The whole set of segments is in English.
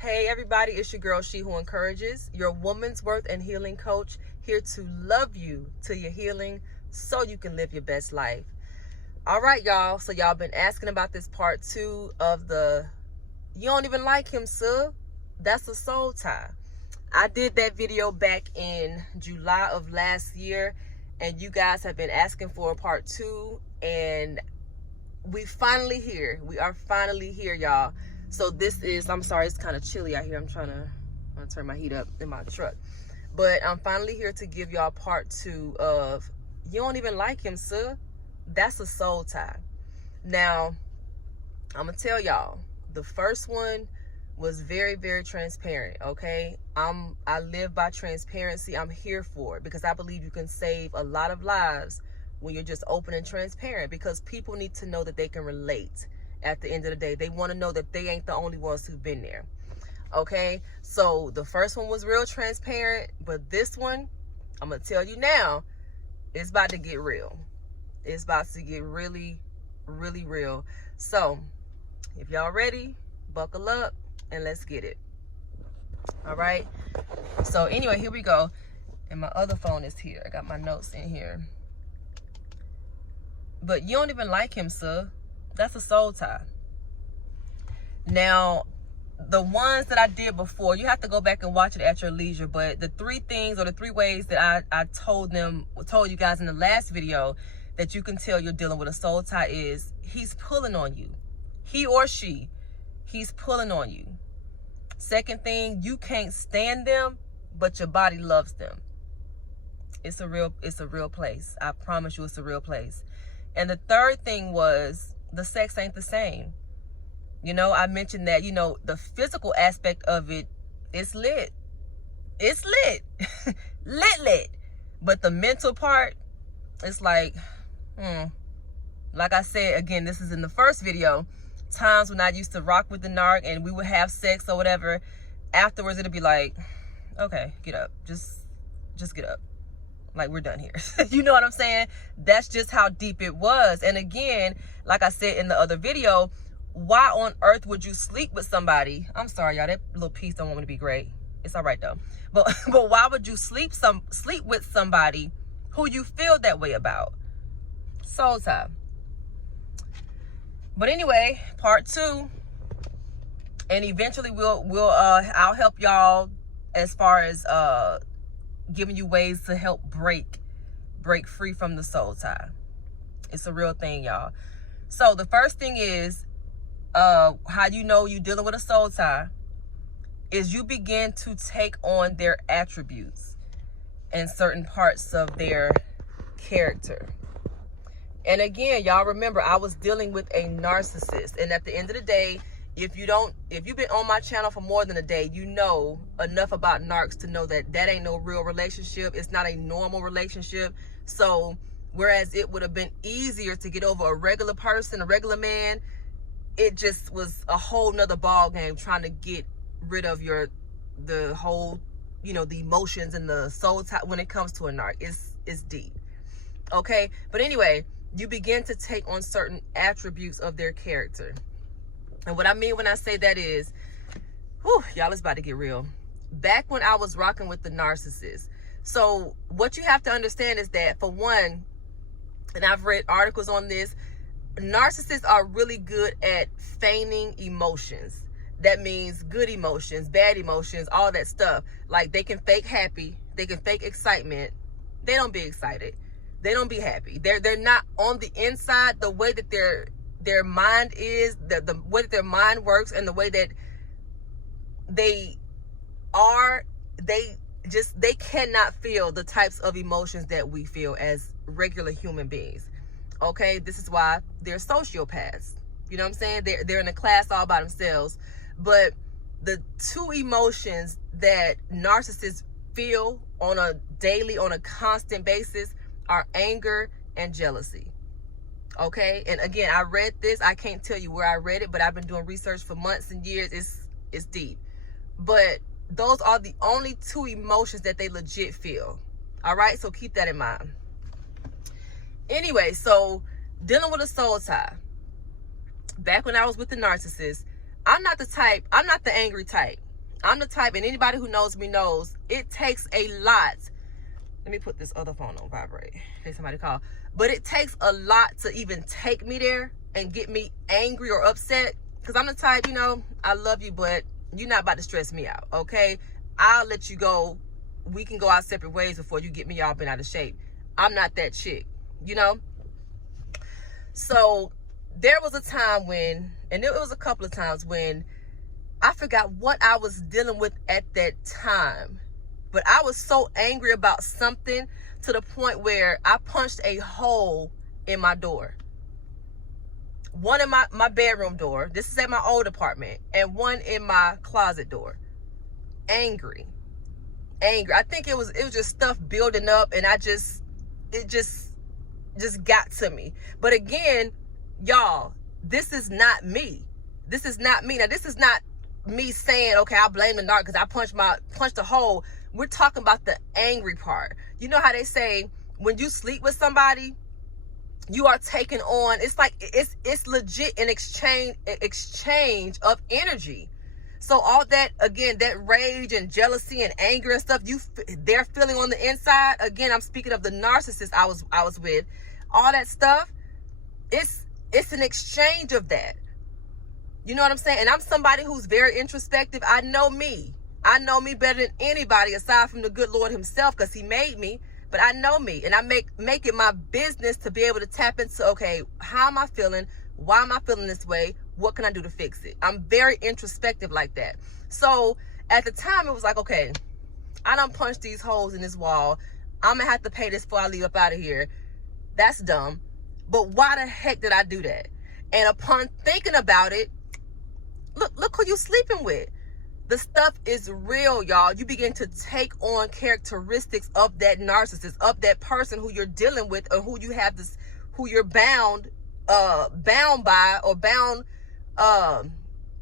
Hey everybody, it's your girl, She Who Encourages, your woman's worth and healing coach, here to love you till you're healing so you can live your best life. All right, y'all. So y'all been asking about this part 2 of the you don't even like him, sir. That's a soul tie. I did that video back in July of last year, and you guys have been asking for a part 2, and we finally here. We are finally here, y'all. So this is, I'm sorry, it's kind of chilly out here. I'm trying to turn my heat up in my truck. But I'm finally here to give y'all part 2 of you don't even like him, sir. That's a soul tie. Now, I'm going to tell y'all, the first one was very, very transparent, okay? I live by transparency. I'm here for it because I believe you can save a lot of lives when you're just open and transparent, because people need to know that they can relate. At the end of the day, they want to know that they ain't the only ones who've been there. Okay, so the first one was real transparent, but this one, I'm gonna tell you now, it's about to get real. It's about to get really, really real. So if y'all ready, buckle up and let's get it. All right, so anyway, here we go. And my other phone is here. I got my notes in here. But you don't even like him, sir. That's a soul tie. Now, the ones that I did before, you have to go back and watch it at your leisure. But the 3 things or the 3 ways that I told you guys in the last video that you can tell you're dealing with a soul tie is he's pulling on you. He or she, he's pulling on you. Second thing, you can't stand them, but your body loves them. It's a real place. I promise you, it's a real place. And the third thing was the sex ain't the same. You know, I mentioned that, you know, the physical aspect of it is lit. It's lit. lit. But the mental part, it's like I said, again, this is in the first video, times when I used to rock with the narc and we would have sex or whatever. Afterwards, it'd be like, okay, get up. Just get up. Like, we're done here. You know what I'm saying? That's just how deep it was. And again, like I said in the other video, why on earth would you sleep with somebody? I'm sorry, y'all, that little piece don't want me to be great. It's all right though. But why would you sleep with somebody who you feel that way about? Soul tie. But anyway, part 2, and eventually I'll help y'all as far as giving you ways to help break free from the soul tie. It's a real thing, y'all. So the first thing is how you know you're dealing with a soul tie is you begin to take on their attributes and certain parts of their character. And again, y'all remember, I was dealing with a narcissist, and at the end of the day, if you've been on my channel for more than a day, you know enough about narcs to know that ain't no real relationship. It's not a normal relationship. So whereas it would have been easier to get over a regular person, a regular man, it just was a whole nother ball game trying to get rid of the whole, you know, the emotions and the soul tie when it comes to a narc. It's deep. Okay. But anyway, you begin to take on certain attributes of their character. And what I mean when I say that is, y'all, it's about to get real. Back when I was rocking with the narcissist. So what you have to understand is that, for one, and I've read articles on this, narcissists are really good at feigning emotions. That means good emotions, bad emotions, all that stuff. Like, they can fake happy, they can fake excitement. They don't be excited. They don't be happy. They're not on the inside. The way that their mind is, the way that their mind works, and the way that they are, they cannot feel the types of emotions that we feel as regular human beings. Okay, this is why they're sociopaths. You know what I'm saying? They're in a class all by themselves. But the 2 emotions that narcissists feel on a daily, on a constant basis are anger and jealousy. Okay, and again, I read this. I can't tell you where I read it, but I've been doing research for months and years. It's deep. But those are the only 2 emotions that they legit feel. All right, so keep that in mind. Anyway, so dealing with a soul tie. Back when I was with the narcissist, I'm not the angry type. I'm the type, and anybody who knows me knows, it takes a lot. Let me put this other phone on vibrate in case somebody call. But it takes a lot to even take me there and get me angry or upset. Because I'm the type, you know, I love you, but you're not about to stress me out, okay? I'll let you go. We can go our separate ways before you get me all bent out of shape. I'm not that chick, you know? So there was a time when, and it was a couple of times when I forgot what I was dealing with at that time. But I was so angry about something to the point where I punched a hole in my door. One in my bedroom door. This is at my old apartment. And one in my closet door. Angry. I think it was just stuff building up, and it just got to me. But again, y'all, this is not me. This is not me. Now, this is not me saying, okay, I blame the narc because I punched a hole. We're talking about the angry part. You know how they say when you sleep with somebody, you are taking on, it's like it's legit an exchange of energy. So all that, again, that rage and jealousy and anger and stuff they're feeling on the inside. Again, I'm speaking of the narcissist I was with. All that stuff, it's an exchange of that. You know what I'm saying? And I'm somebody who's very introspective. I know me better than anybody aside from the good Lord himself, because he made me. But I know me, and I make it my business to be able to tap into, okay, how am I feeling? Why am I feeling this way? What can I do to fix it? I'm very introspective like that. So at the time, it was like, okay, I done punched these holes in this wall. I'm going to have to pay this before I leave up out of here. That's dumb. But why the heck did I do that? And upon thinking about it, look who you sleeping with. The stuff is real, y'all. You begin to take on characteristics of that narcissist, of that person who you're dealing with, or who you're bound by, or bound,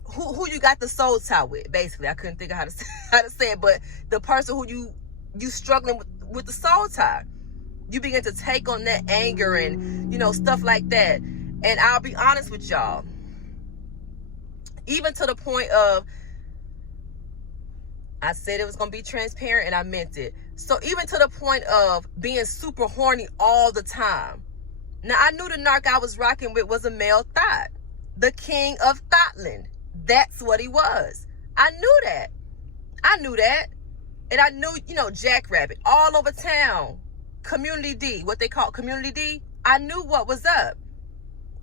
who you got the soul tie with. Basically, I couldn't think of how to say it, but the person who you struggling with the soul tie. You begin to take on that anger and, you know, stuff like that. And I'll be honest with y'all, even to the point of, I said it was going to be transparent, and I meant it. So even to the point of being super horny all the time. Now, I knew the narc I was rocking with was a male thought. The king of Thoughtland. That's what he was. I knew that. And I knew, you know, Jackrabbit all over town. Community D, what they call Community D. I knew what was up.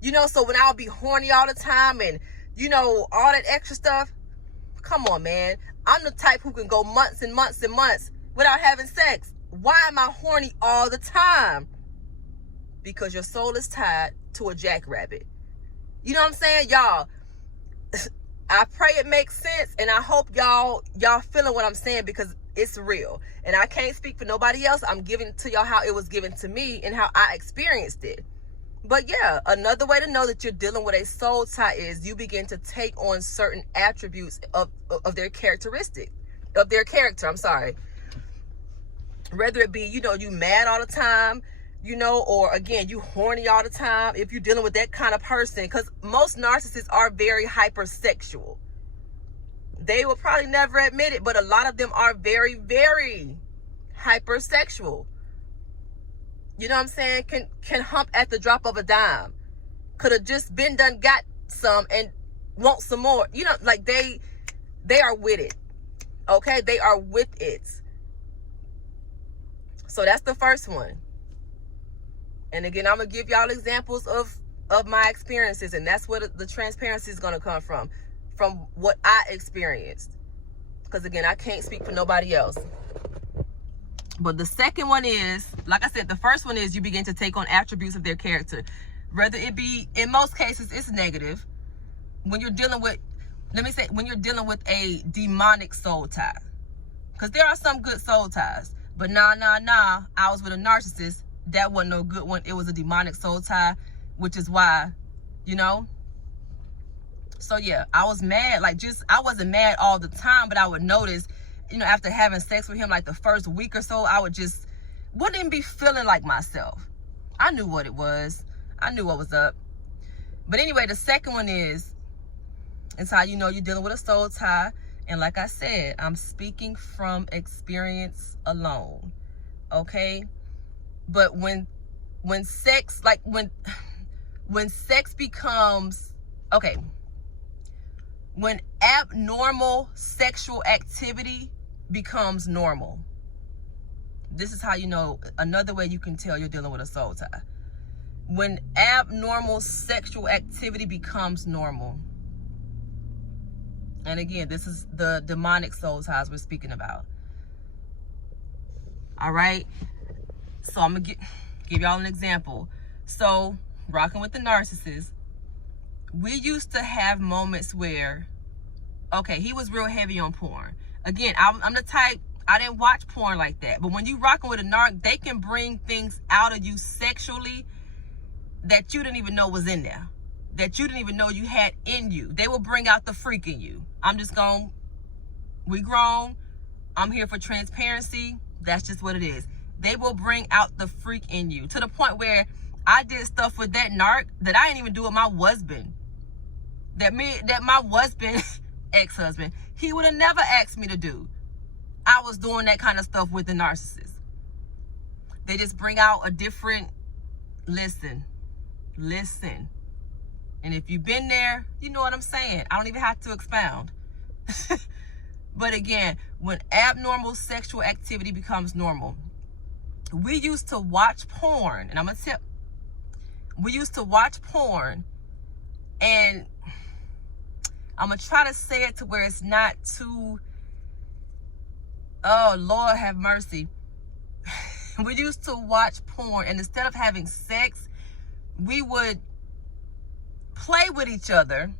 You know, so when I would be horny all the time and, you know, all that extra stuff. Come on, man. I'm the type who can go months and months and months without having sex. Why am I horny all the time? Because your soul is tied to a jackrabbit. You know what I'm saying? Y'all, I pray it makes sense, and I hope y'all feeling what I'm saying, because it's real. And I can't speak for nobody else. I'm giving to y'all how it was given to me and how I experienced it. But yeah, another way to know that you're dealing with a soul tie is you begin to take on certain attributes of their characteristic, of their character, I'm sorry. Whether it be, you know, you mad all the time, you know, or again, you horny all the time, if you're dealing with that kind of person, because most narcissists are very hypersexual. They will probably never admit it, but a lot of them are very, very hypersexual. You know what I'm saying? Can hump at the drop of a dime. Could have just been done, got some, and want some more. You know, like they are with it. Okay? They are with it. So that's the first one. And again, I'm going to give y'all examples of my experiences, and that's where the transparency is going to come from what I experienced. Because again, I can't speak for nobody else. But the second one is, like I said, the first one is you begin to take on attributes of their character. Whether it be, in most cases, it's negative. When you're dealing with, when you're dealing with a demonic soul tie. Because there are some good soul ties. But nah, I was with a narcissist. That wasn't no good one. It was a demonic soul tie, which is why, you know. So yeah, I was mad. I wasn't mad all the time, but I would notice, you know, after having sex with him, like the first week or so, I wouldn't even be feeling like myself. I knew what it was. I knew what was up. But anyway, the second one is, it's how you know you're dealing with a soul tie, And like I said, I'm speaking from experience alone. Okay? But when sex, like when sex becomes, okay, when abnormal sexual activity becomes normal, this is how you know, another way you can tell you're dealing with a soul tie. When abnormal sexual activity becomes normal, and again, this is the demonic soul ties we're speaking about. All right? So I'm going to give y'all an example. So, rocking with the narcissist, we used to have moments where, okay, he was real heavy on porn. Again, I'm the type, I didn't watch porn like that. But when you rocking with a narc, they can bring things out of you sexually that you didn't even know was in there, that you didn't even know you had in you. They will bring out the freak in you. I'm just going, we grown. I'm here for transparency. That's just what it is. They will bring out the freak in you, to the point where I did stuff with that narc that I didn't even do with my husband. That my husband, ex-husband, he would have never asked me to do. I was doing that kind of stuff with the narcissist. They just bring out a different, listen. And if you've been there, you know what I'm saying. I don't even have to expound. But again, when abnormal sexual activity becomes normal, we used to watch porn, and I'm going to tell, we used to watch porn, and I'm going to try to say it to where it's not too, oh, Lord have mercy. We used to watch porn, and instead of having sex, we would play with each other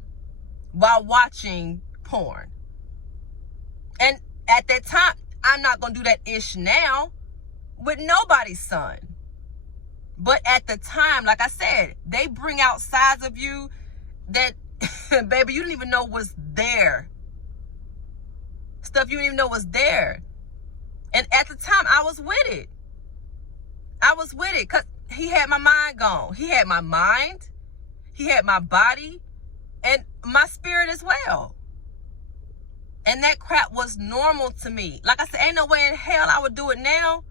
while watching porn. And at that time, I'm not going to do that ish now with nobody's son. But at the time, like I said, they bring out sides of you that, baby, you didn't even know was there. Stuff you didn't even know was there. And at the time, I was with it. Because he had my mind gone. He had my mind. He had my body. And my spirit as well. And that crap was normal to me. Like I said, ain't no way in hell I would do it now.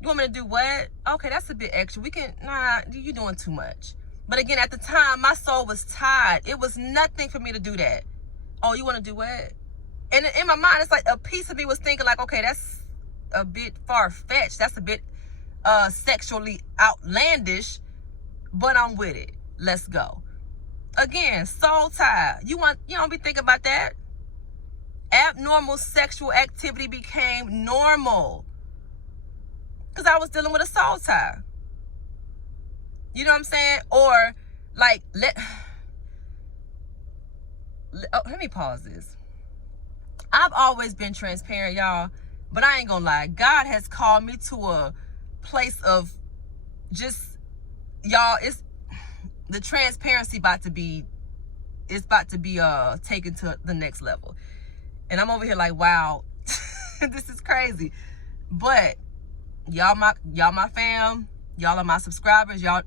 You want me to do what? Okay, that's a bit extra. Nah, you're doing too much. But again, at the time, my soul was tied. It was nothing for me to do that. Oh, you want to do what? And in my mind, it's like a piece of me was thinking like, okay, that's a bit far-fetched. That's a bit sexually outlandish. But I'm with it. Let's go. Again, soul tie. You don't be thinking about that. Abnormal sexual activity became normal because I was dealing with a soul tie. You know what I'm saying? Or like, let me pause this. I've always been transparent, y'all, but I ain't gonna lie. God has called me to a place of just, y'all, it's the transparency about to be taken to the next level. And I'm over here like, wow, this is crazy. But y'all my fam, y'all are my subscribers, y'all,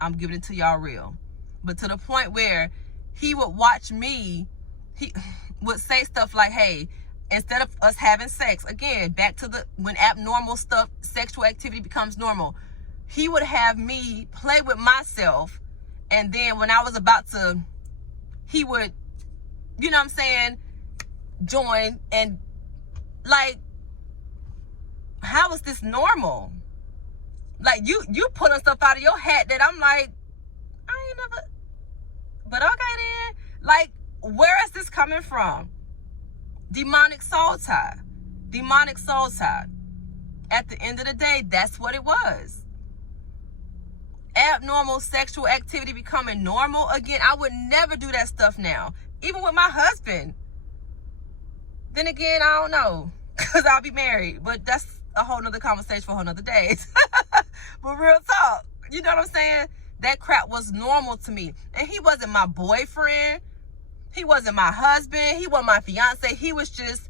I'm giving it to y'all real. But to the point where he would watch me, he would say stuff like, hey, instead of us having sex, again, back to when abnormal stuff, sexual activity becomes normal, he would have me play with myself. And then when I was about to, he would, you know what I'm saying, join. And like, how is this normal? Like, you pulling stuff out of your hat that I'm like, I ain't never, but okay then. Like, where is this coming from? Demonic soul tie. At the end of the day, that's what it was. Abnormal sexual activity becoming normal. Again, I would never do that stuff now. Even with my husband. Then again, I don't know. Because I'll be married. But that's a whole nother conversation for a whole nother day. But real talk. You know what I'm saying? That crap was normal to me. And he wasn't my boyfriend. He wasn't my husband. He wasn't my fiance. He was just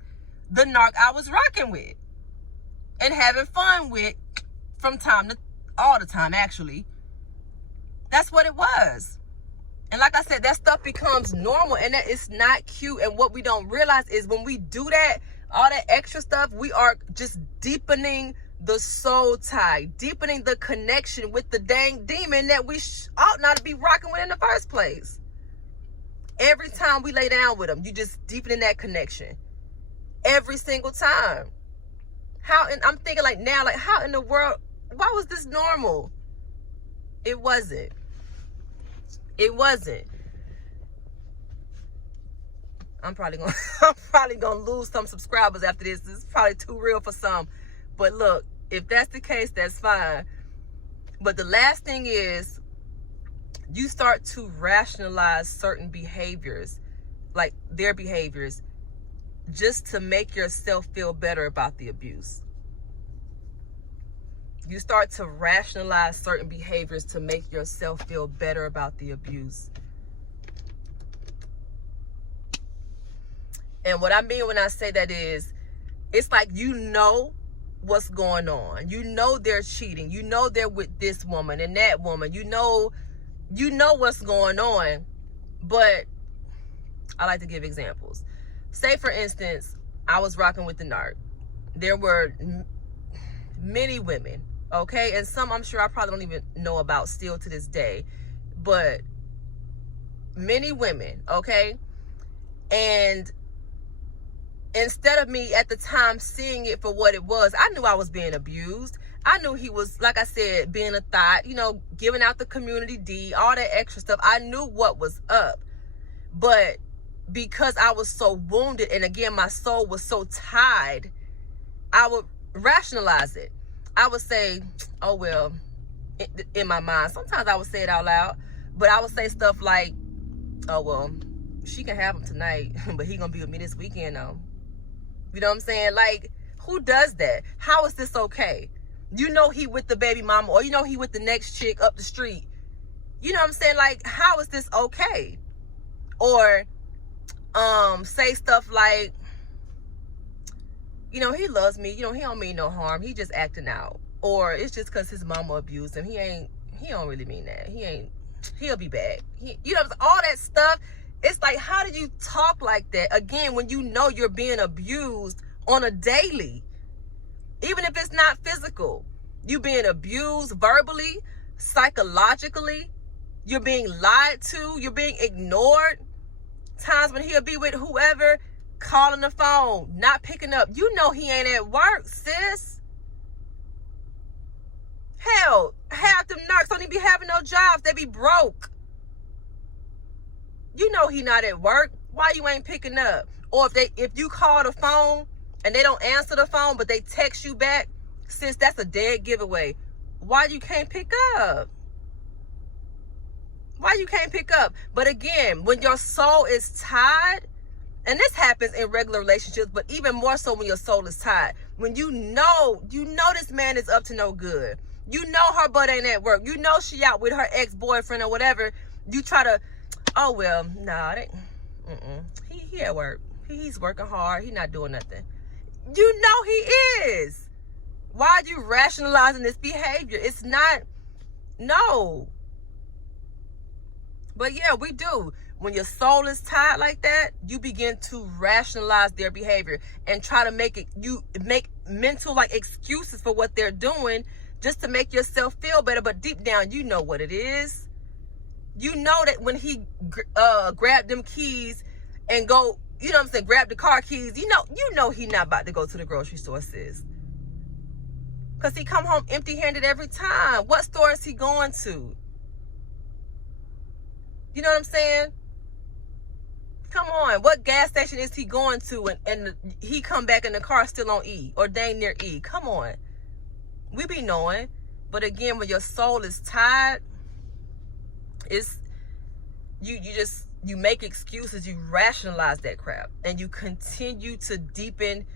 the narc I was rocking with. And having fun with from time to all the time, actually. That's what it was. And like I said, that stuff becomes normal, and that is not cute. And what we don't realize is when we do that, all that extra stuff, we are just deepening the soul tie, deepening the connection with the dang demon that we ought not to be rocking with in the first place. Every time we lay down with them, you just deepening that connection. Every single time. And I'm thinking like now, like how in the world, why was this normal? It wasn't. It wasn't. I'm probably gonna lose some subscribers after this. This is probably too real for some. But look, if that's the case, that's fine. But the last thing is, you start to rationalize certain behaviors, like their behaviors, just to make yourself feel better about the abuse. You start to rationalize certain behaviors to make yourself feel better about the abuse. And what I mean when I say that is, it's like you know what's going on. You know they're cheating. You know they're with this woman and that woman. You know what's going on. But I like to give examples. Say, for instance, I was rocking with the narc. There were many women, okay? And some I'm sure I probably don't even know about still to this day. But many women, okay? And instead of me at the time seeing it for what it was, I knew I was being abused. I knew he was, like I said, being a thought, giving out the community D, all that extra stuff. I knew what was up. But because I was so wounded, and again, my soul was so tied, I would rationalize it. I would say, oh, well, in my mind. Sometimes I would say it out loud, but I would say stuff like, oh, well, she can have him tonight, but he gonna be with me this weekend, though. You know what I'm saying? Like, who does that? How is this okay? He with the baby mama, or he with the next chick up the street. You know what I'm saying? Like, how is this okay? Or say stuff like, he loves me, he don't mean no harm, he just acting out. Or it's just because his mama abused him. He don't really mean that. He'll be back. All that stuff. It's like, how do you talk like that? Again, when you're being abused on a daily, even if it's not physical, you being abused verbally, psychologically, you're being lied to, you're being ignored. Times when he'll be with whoever, calling the phone, not picking up. He ain't at work, sis. Hell, half them narcs don't even be having no jobs. They be broke. He not at work. Why you ain't picking up? Or if you call the phone and they don't answer the phone, but they text you back, sis, that's a dead giveaway. Why you can't pick up? Why you can't pick up? But again, when your soul is tied, and this happens in regular relationships, but even more so when your soul is tied. When you know this man is up to no good. Her butt ain't at work. She out with her ex-boyfriend or whatever. You try to, oh, well, nah, he at work. He's working hard. He not doing nothing. He is. Why are you rationalizing this behavior? It's not, no. But yeah, we do. When your soul is tied like that, you begin to rationalize their behavior and try to make mental like excuses for what they're doing just to make yourself feel better. But deep down, you know what it is. That when he grabbed them keys and go, grab the car keys, he not about to go to the grocery store, sis. Because he come home empty-handed every time. What store is he going to? You know what I'm saying? Come on. What gas station is he going to and he come back and the car still on E or dang near E? Come on. We be knowing. But again, when your soul is tied, it's you make excuses, you rationalize that crap, and you continue to deepen,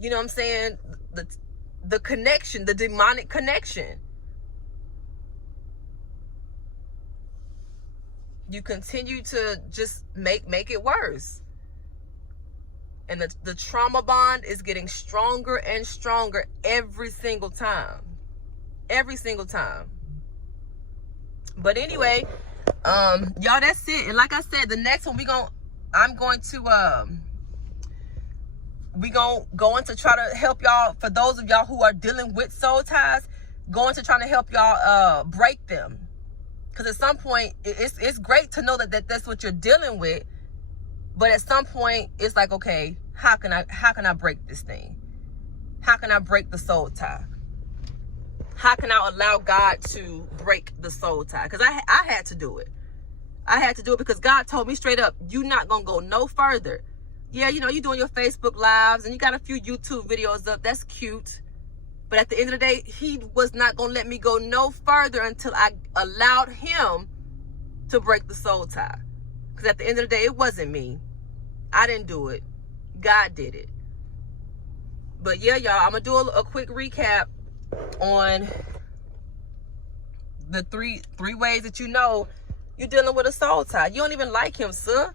the connection, the demonic connection. You continue to just make it worse. And the trauma bond is getting stronger and stronger every single time. Every single time. But anyway, Y'all, that's it. And like I said, the next one I'm going to we gonna go into try to help y'all. For those of y'all who are dealing with soul ties, going to try to help y'all break them. Because at some point, it's great to know that that's what you're dealing with, but at some point, it's like, okay, how can I break this thing? How can I break the soul tie? How can I allow God to break the soul tie? Because I had to do it. I had to do it because God told me straight up, you're not gonna go no further. Yeah, you know, you're doing your Facebook lives and you got a few YouTube videos up. That's cute. But at the end of the day, he was not going to let me go no further until I allowed him to break the soul tie. Because at the end of the day, it wasn't me. I didn't do it. God did it. But yeah, y'all, I'm going to do a quick recap on the three ways that you know you're dealing with a soul tie. You don't even like him, son.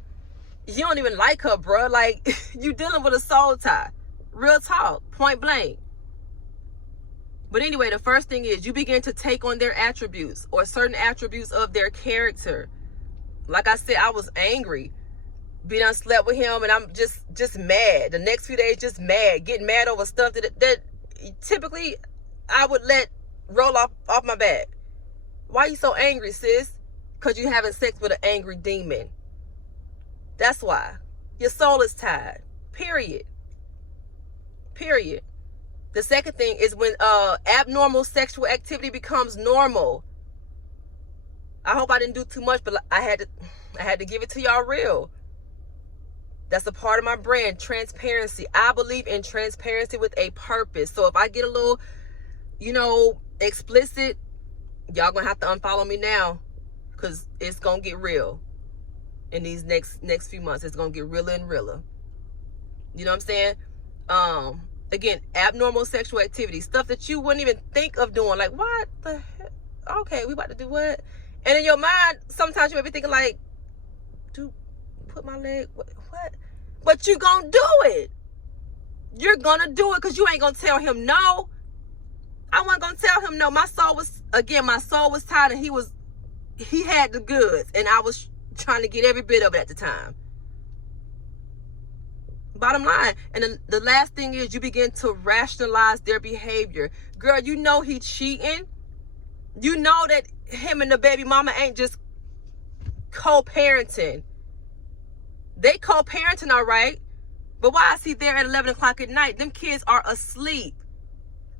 You don't even like her, bro. Like, you dealing with a soul tie. Real talk. Point blank. But anyway, the first thing is you begin to take on their attributes or certain attributes of their character. Like I said, I was angry. Be done slept with him and I'm just mad. The next few days, just mad. Getting mad over stuff that typically I would let roll off my back. Why are you so angry, sis? Because you having sex with an angry demon. That's why. Your soul is tied. Period. Period. The second thing is when abnormal sexual activity becomes normal. I hope I didn't do too much, but I had to give it to y'all real. That's a part of my brand, transparency. I believe in transparency with a purpose. So if I get a little, explicit, y'all gonna have to unfollow me now because it's gonna get real. In these next few months, it's gonna get realer and realer. You know what I'm saying? Again, abnormal sexual activity, stuff that you wouldn't even think of doing. Like, what the heck? Okay, we about to do what? And in your mind, sometimes you may be thinking like, dude, put my leg, what? But you gonna do it. You're gonna do it because you ain't gonna tell him no. I wasn't gonna tell him no. My soul was tired and he had the goods and I was trying to get every bit of it at the time. Bottom line. And then the last thing is you begin to rationalize their behavior. Girl, you know he cheating. You know that him and the baby mama ain't just co-parenting. They co-parenting, all right. But why is he there at 11 o'clock at night? Them kids are asleep.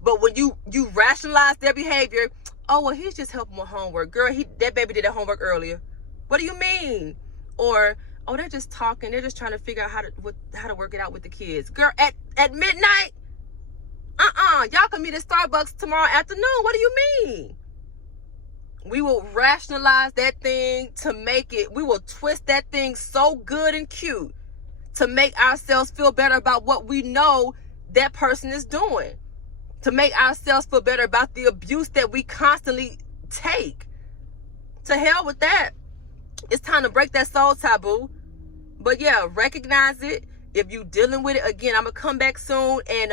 But when you rationalize their behavior, oh, well, he's just helping with homework. Girl, that baby did their homework earlier. What do you mean? Or, oh, they're just talking. They're just trying to figure out how to work it out with the kids. Girl, at midnight? Y'all can meet at Starbucks tomorrow afternoon. What do you mean? We will rationalize that thing to make it, we will twist that thing so good and cute to make ourselves feel better about what we know that person is doing. To make ourselves feel better about the abuse that we constantly take. To hell with that. It's time to break that soul taboo. But yeah, recognize it. If you dealing with it, again, I'm gonna come back soon and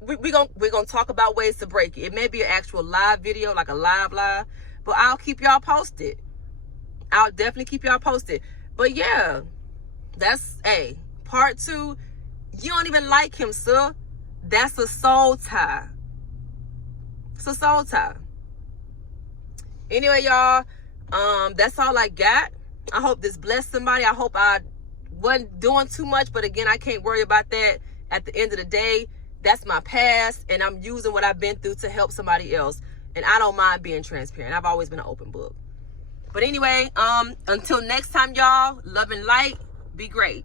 we're gonna talk about ways to break it. It may be an actual live video, like a live, but I'll keep y'all posted. I'll definitely keep y'all posted. But yeah, that's part 2. You don't even like him, sir. That's a soul tie. It's a soul tie. Anyway, y'all, that's all I got. I hope this blessed somebody. I hope I wasn't doing too much, but again, I can't worry about that. At the end of the day, that's my past, and I'm using what I've been through to help somebody else. And I don't mind being transparent. I've always been an open book. But anyway, until next time, y'all, love and light. Be great.